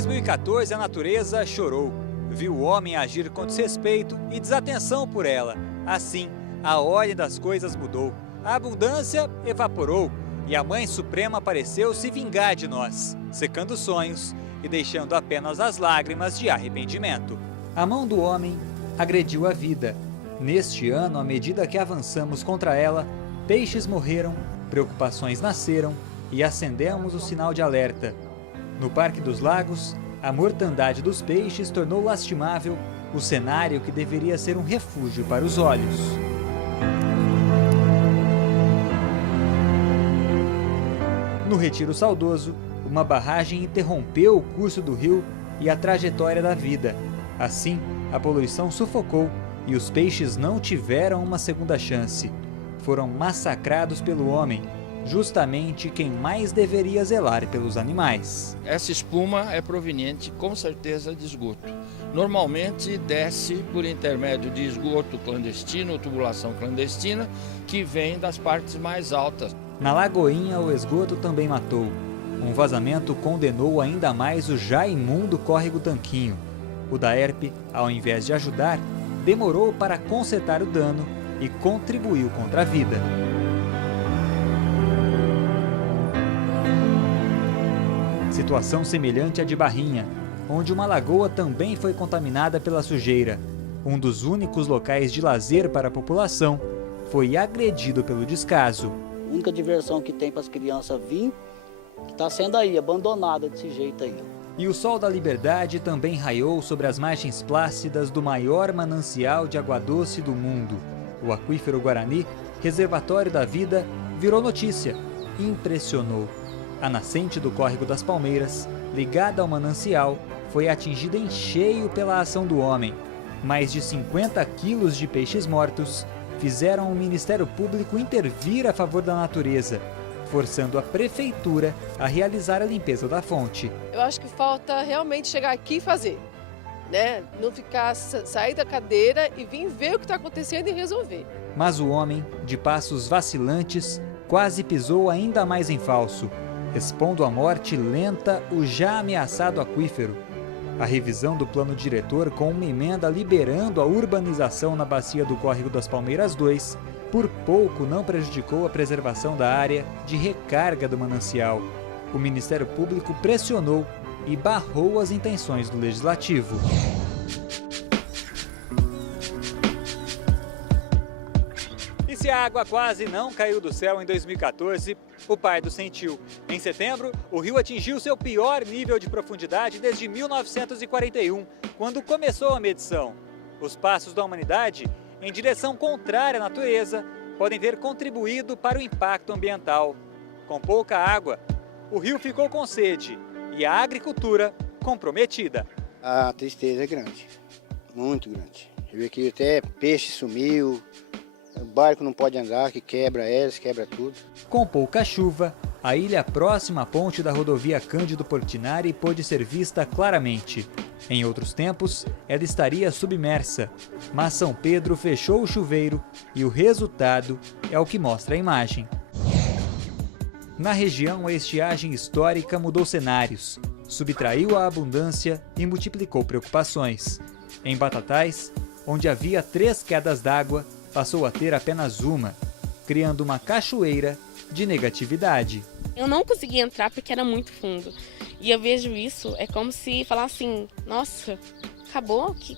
2014, a natureza chorou. Viu o homem agir com desrespeito e desatenção por ela. Assim, a ordem das coisas mudou. A abundância evaporou e a Mãe Suprema pareceu se vingar de nós, secando sonhos e deixando apenas as lágrimas de arrependimento. A mão do homem agrediu a vida. Neste ano, à medida que avançamos contra ela, peixes morreram, preocupações nasceram e acendemos o sinal de alerta. No Parque dos Lagos, a mortandade dos peixes tornou lastimável o cenário que deveria ser um refúgio para os olhos. No Retiro Saudoso, uma barragem interrompeu o curso do rio e a trajetória da vida. Assim, a poluição sufocou e os peixes não tiveram uma segunda chance. Foram massacrados pelo homem, justamente quem mais deveria zelar pelos animais. Essa espuma é proveniente, com certeza, de esgoto. Normalmente desce por intermédio de esgoto clandestino, tubulação clandestina, que vem das partes mais altas. Na Lagoinha, o esgoto também matou. Um vazamento condenou ainda mais o já imundo córrego Tanquinho. O Daerp, ao invés de ajudar, demorou para consertar o dano e contribuiu contra a vida. Situação semelhante à de Barrinha, onde uma lagoa também foi contaminada pela sujeira. Um dos únicos locais de lazer para a população foi agredido pelo descaso. A única diversão que tem para as crianças vir está sendo aí, abandonada desse jeito aí. E o sol da liberdade também raiou sobre as margens plácidas do maior manancial de água doce do mundo. O aquífero Guarani, reservatório da vida, virou notícia. Impressionou. A nascente do Córrego das Palmeiras, ligada ao manancial, foi atingida em cheio pela ação do homem. Mais de 50 quilos de peixes mortos fizeram o Ministério Público intervir a favor da natureza, forçando a prefeitura a realizar a limpeza da fonte. Eu acho que falta realmente chegar aqui e fazer, né? Não ficar, sair da cadeira e vir ver o que está acontecendo e resolver. Mas o homem, de passos vacilantes, quase pisou ainda mais em falso, expondo à morte lenta o já ameaçado aquífero. A revisão do plano diretor, com uma emenda liberando a urbanização na bacia do Córrego das Palmeiras 2, por pouco não prejudicou a preservação da área de recarga do manancial. O Ministério Público pressionou e barrou as intenções do Legislativo. E se a água quase não caiu do céu em 2014, o Pardo sentiu. Em setembro, o rio atingiu seu pior nível de profundidade desde 1941, quando começou a medição. Os passos da humanidade em direção contrária à natureza podem ter contribuído para o impacto ambiental. Com pouca água, o rio ficou com sede e a agricultura comprometida. A tristeza é grande, muito grande. Eu vi aqui até peixe sumiu, o barco não pode andar, que quebra eles, quebra tudo. Com pouca chuva, a ilha próxima à ponte da rodovia Cândido Portinari pôde ser vista claramente. Em outros tempos, ela estaria submersa, mas São Pedro fechou o chuveiro e o resultado é o que mostra a imagem. Na região, a estiagem histórica mudou cenários, subtraiu a abundância e multiplicou preocupações. Em Batatais, onde havia 3 quedas d'água, passou a ter apenas uma, criando uma cachoeira de negatividade. Eu não consegui entrar porque era muito fundo. E eu vejo isso, é como se falar assim, nossa, acabou, que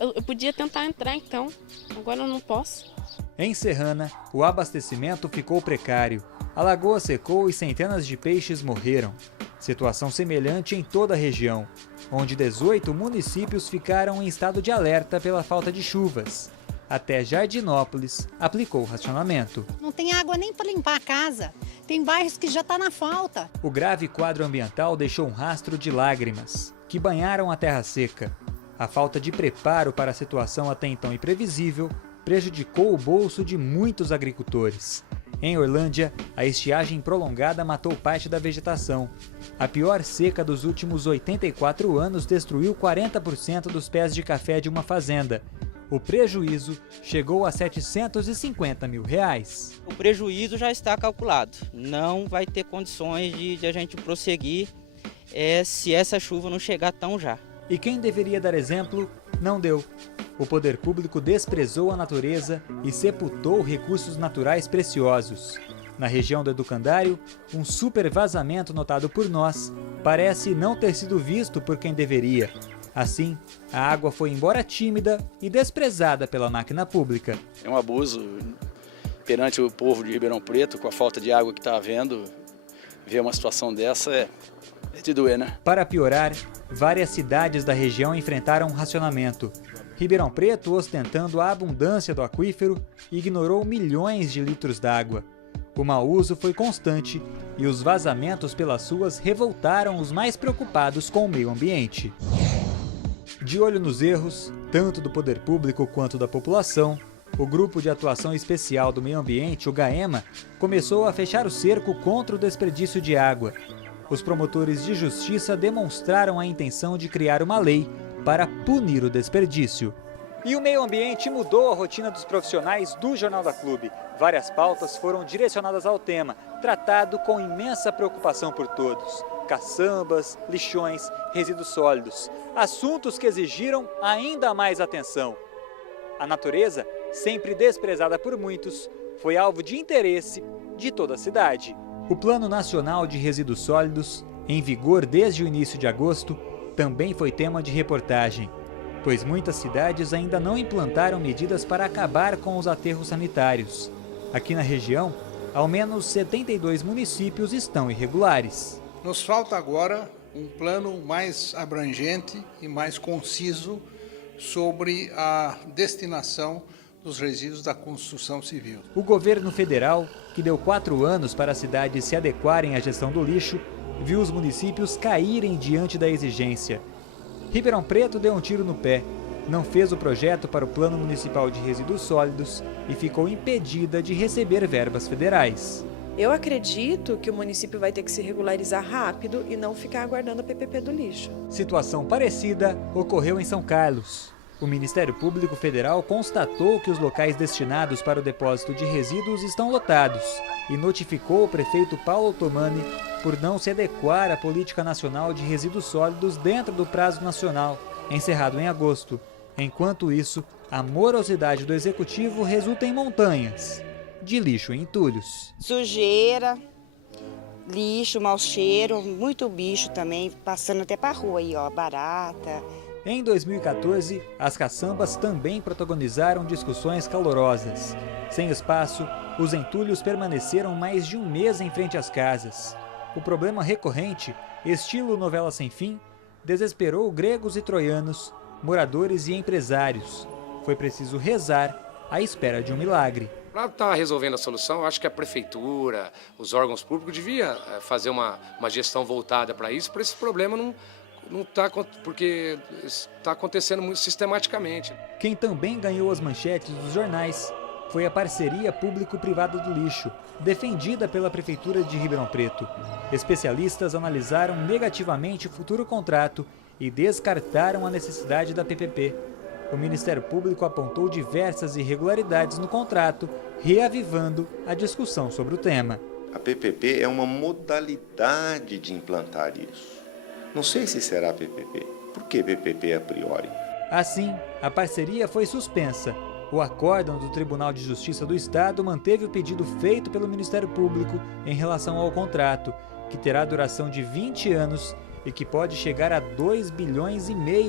eu podia tentar entrar então, agora eu não posso. Em Serrana, o abastecimento ficou precário. A lagoa secou e centenas de peixes morreram. Situação semelhante em toda a região, onde 18 municípios ficaram em estado de alerta pela falta de chuvas. Até Jardinópolis aplicou o racionamento. Não tem água nem para limpar a casa. Tem bairros que já está na falta. O grave quadro ambiental deixou um rastro de lágrimas, que banharam a terra seca. A falta de preparo para a situação até então imprevisível prejudicou o bolso de muitos agricultores. Em Orlândia, a estiagem prolongada matou parte da vegetação. A pior seca dos últimos 84 anos destruiu 40% dos pés de café de uma fazenda. O prejuízo chegou a R$ 750 mil. O prejuízo já está calculado. Não vai ter condições de a gente prosseguir é se essa chuva não chegar tão já. E quem deveria dar exemplo, não deu. O poder público desprezou a natureza e sepultou recursos naturais preciosos. Na região do Educandário, um super vazamento notado por nós parece não ter sido visto por quem deveria. Assim, a água foi embora tímida e desprezada pela máquina pública. É um abuso perante o povo de Ribeirão Preto, com a falta de água que está havendo. Ver uma situação dessa é de doer, né? Para piorar, várias cidades da região enfrentaram um racionamento. Ribeirão Preto, ostentando a abundância do aquífero, ignorou milhões de litros d'água. O mau uso foi constante e os vazamentos pelas ruas revoltaram os mais preocupados com o meio ambiente. De olho nos erros, tanto do poder público quanto da população, o Grupo de Atuação Especial do Meio Ambiente, o GAEMA, começou a fechar o cerco contra o desperdício de água. Os promotores de justiça demonstraram a intenção de criar uma lei para punir o desperdício. E o meio ambiente mudou a rotina dos profissionais do Jornal da Clube. Várias pautas foram direcionadas ao tema, tratado com imensa preocupação por todos. Caçambas, lixões, resíduos sólidos, assuntos que exigiram ainda mais atenção. A natureza, sempre desprezada por muitos, foi alvo de interesse de toda a cidade. O Plano Nacional de Resíduos Sólidos, em vigor desde o início de agosto, também foi tema de reportagem, pois muitas cidades ainda não implantaram medidas para acabar com os aterros sanitários. Aqui na região, ao menos 72 municípios estão irregulares. Nos falta agora um plano mais abrangente e mais conciso sobre a destinação dos resíduos da construção civil. O governo federal, que deu 4 anos para as cidades se adequarem à gestão do lixo, viu os municípios caírem diante da exigência. Ribeirão Preto deu um tiro no pé, não fez o projeto para o Plano Municipal de Resíduos Sólidos e ficou impedida de receber verbas federais. Eu acredito que o município vai ter que se regularizar rápido e não ficar aguardando a PPP do lixo. Situação parecida ocorreu em São Carlos. O Ministério Público Federal constatou que os locais destinados para o depósito de resíduos estão lotados e notificou o prefeito Paulo Otomani por não se adequar à Política Nacional de Resíduos Sólidos dentro do prazo nacional, encerrado em agosto. Enquanto isso, a morosidade do Executivo resulta em montanhas de lixo em entulhos. Sujeira, lixo, mau cheiro, muito bicho também, passando até para a rua aí, ó, barata. Em 2014, as caçambas também protagonizaram discussões calorosas. Sem espaço, os entulhos permaneceram mais de um mês em frente às casas. O problema recorrente, estilo novela sem fim, desesperou gregos e troianos, moradores e empresários. Foi preciso rezar à espera de um milagre. Para estar resolvendo a solução, eu acho que a prefeitura, os órgãos públicos deviam fazer uma gestão voltada para isso, para esse problema não está, porque está acontecendo muito sistematicamente. Quem também ganhou as manchetes dos jornais foi a parceria público-privada do lixo, defendida pela Prefeitura de Ribeirão Preto. Especialistas analisaram negativamente o futuro contrato e descartaram a necessidade da PPP. O Ministério Público apontou diversas irregularidades no contrato, reavivando a discussão sobre o tema. A PPP é uma modalidade de implantar isso. Não sei se será PPP. Por que PPP a priori? Assim, a parceria foi suspensa. O acórdão do Tribunal de Justiça do Estado manteve o pedido feito pelo Ministério Público em relação ao contrato, que terá duração de 20 anos e que pode chegar a 2,5 bilhões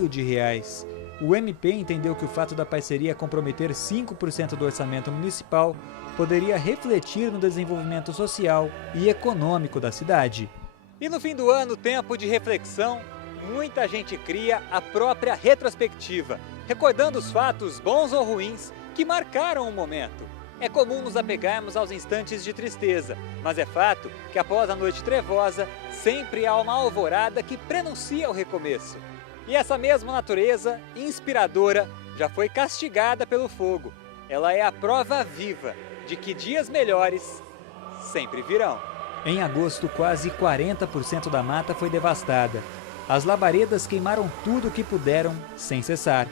de reais. O MP entendeu que o fato da parceria comprometer 5% do orçamento municipal poderia refletir no desenvolvimento social e econômico da cidade. E no fim do ano, tempo de reflexão, muita gente cria a própria retrospectiva, recordando os fatos bons ou ruins que marcaram o momento. É comum nos apegarmos aos instantes de tristeza, mas é fato que após a noite trevosa, sempre há uma alvorada que prenuncia o recomeço. E essa mesma natureza, inspiradora, já foi castigada pelo fogo. Ela é a prova viva de que dias melhores sempre virão. Em agosto, quase 40% da mata foi devastada. As labaredas queimaram tudo o que puderam, sem cessar.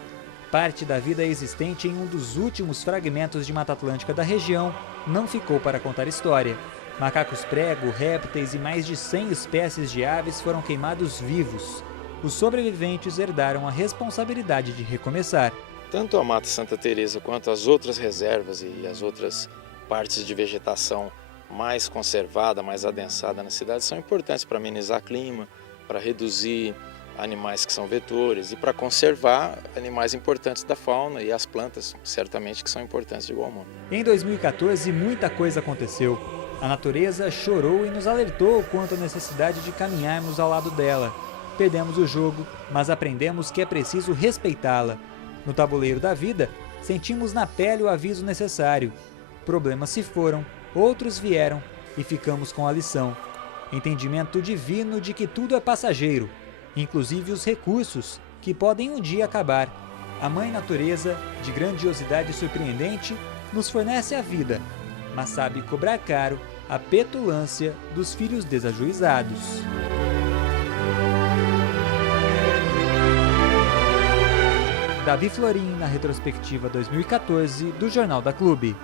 Parte da vida existente em um dos últimos fragmentos de Mata Atlântica da região não ficou para contar história. Macacos prego, répteis e mais de 100 espécies de aves foram queimados vivos. Os sobreviventes herdaram a responsabilidade de recomeçar. Tanto a Mata Santa Teresa quanto as outras reservas e as outras partes de vegetação mais conservada, mais adensada na cidade são importantes para amenizar clima, para reduzir animais que são vetores e para conservar animais importantes da fauna e as plantas, certamente, que são importantes de igual modo. Em 2014, muita coisa aconteceu. A natureza chorou e nos alertou quanto à necessidade de caminharmos ao lado dela. Perdemos o jogo, mas aprendemos que é preciso respeitá-la. No tabuleiro da vida, sentimos na pele o aviso necessário. Problemas se foram, outros vieram e ficamos com a lição. Entendimento divino de que tudo é passageiro, inclusive os recursos, que podem um dia acabar. A Mãe Natureza, de grandiosidade surpreendente, nos fornece a vida, mas sabe cobrar caro a petulância dos filhos desajuizados. Davi Florim, na retrospectiva 2014 do Jornal da Clube.